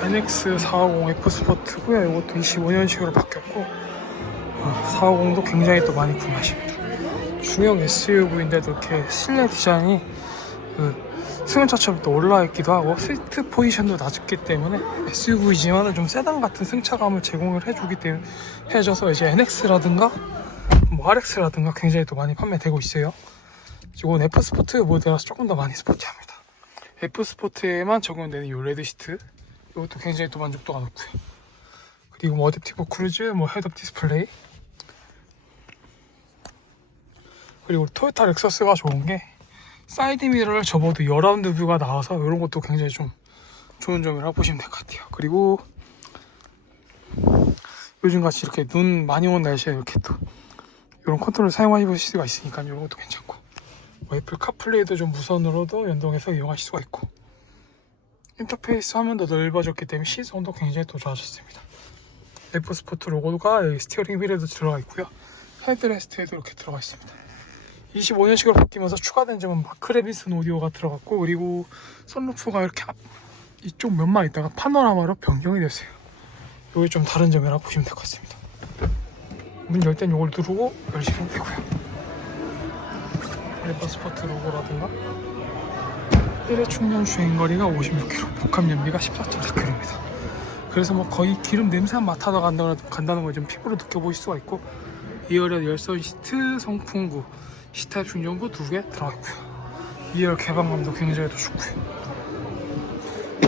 NX450 F 스포트고요. 이것도 25년식으로 바뀌었고 어, 450도 굉장히 또 많이 구매하십니다. 중형 SUV인데도 이렇게 실내 디자인이 그 승용차처럼 또 올라와 있기도 하고 시트 포지션도 낮기 때문에 SUV지만은 좀 세단 같은 승차감을 제공을 해주기 때문에 해줘서 이제 NX라든가 뭐 RX라든가 굉장히 또 많이 판매되고 있어요. 이건 F 스포트 모델이라서 조금 더 많이 스포티합니다. F 스포트에만 적용되는 이 레드 시트 이것도 굉장히 또 만족도가 높고요. 그리고 뭐 어댑티브 크루즈, 뭐 헤드업 디스플레이 그리고 토요타 렉서스가 좋은 게 사이드 미러를 접어도 여라운드 뷰가 나와서 이런 것도 굉장히 좀 좋은 점이라고 보시면 될 것 같아요. 그리고 요즘같이 이렇게 눈 많이 오는 날씨에 이렇게 또 이런 컨트롤 사용하실 수가 있으니까 이런 것도 괜찮고 뭐 애플 카플레이도 좀 무선으로도 연동해서 이용하실 수가 있고 인터페이스 화면도 넓어졌기 때문에 시선도 굉장히 또 좋아졌습니다. F 스포트 로고가 여기 스티어링 휠에도 들어가 있고요. 헤드레스트에도 이렇게 들어가 있습니다. 25년식으로 바뀌면서 추가된 점은 마크레비슨 오디오가 들어갔고 그리고 선루프가 이렇게 앞 이쪽 면만 있다가 파노라마로 변경이 됐어요. 이게 좀 다른 점이라고 보시면 될 것 같습니다. 문 열 땐 이걸 누르고 열시면 되고요. 레버 스포트 로고라든가 1회 충전 주행거리가 56km, 복합 연비가 14.4km입니다. 그래서 뭐 거의 기름 냄새만 맡아서 간다는, 간다는 걸 좀 피부로 느껴보실 수가 있고 2열에 열선 시트, 송풍구, 시타 충전구 두 개 들어가 있고요. 2열 개방감도 굉장히 더 좋고요.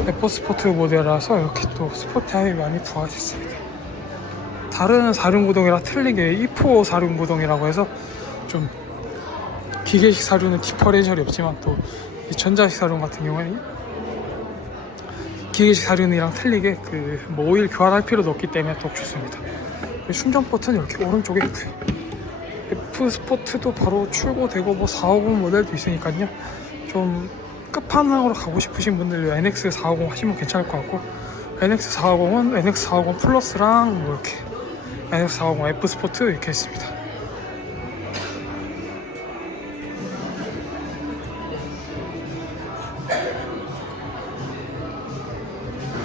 에포 스포트 모델이라서 이렇게 또 스포티함이 많이 부각했습니다. 다른 사륜구동이랑 틀린 게 E4 사륜구동이라고 해서 좀 기계식 사륜은 디퍼렌셜이 없지만 또 이 전자식 사륜 같은 경우에는 기계식 사륜이랑 틀리게 그 뭐 오일 교환할 필요도 없기 때문에 더욱 좋습니다. 충전 포트는 이렇게 오른쪽에 있고요. F 스포트도 바로 출고되고 뭐 450 모델도 있으니까요. 좀 끝판왕으로 가고 싶으신 분들 NX 450 하시면 괜찮을 것 같고 NX 450은 NX 450 플러스랑 뭐 이렇게 NX 450 F 스포트 이렇게 있습니다.